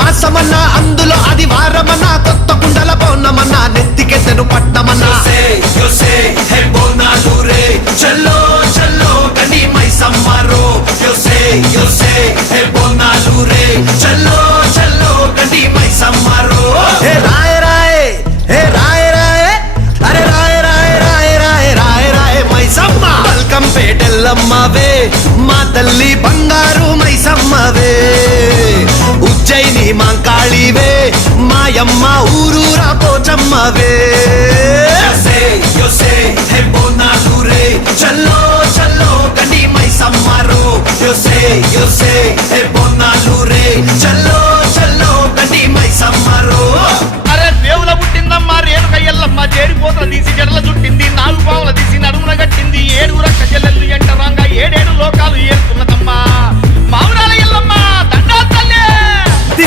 మాసమన్నా అందులో అది వారమన్నా కొత్త కుండల పౌర్ణమన్నా నెత్తికెత్తెను పట్టమన్నా చల్లో చల్లో కని మైసమ్మరో యోసే హే బోనాలు రే చల్లో చల్లో కని మైసమ్మరో హే రాయ రాయ హే రాయ రాయ అరే రాయ రాయ రాయ రాయ రాయ రాయ మైసమ్మ పల్కం పేటెల్లమ్మవే మా తల్లి బంగారు మైసమ్మవే ఉజ్జయిని మాంకాళివే మాయమ్మ ఊరూరా పోచమ్మవే యోసే హే బోనాలు రే చల్లో చల్లో కని మైసమ్మరో యోసే హే బోనాలు రే చల్లో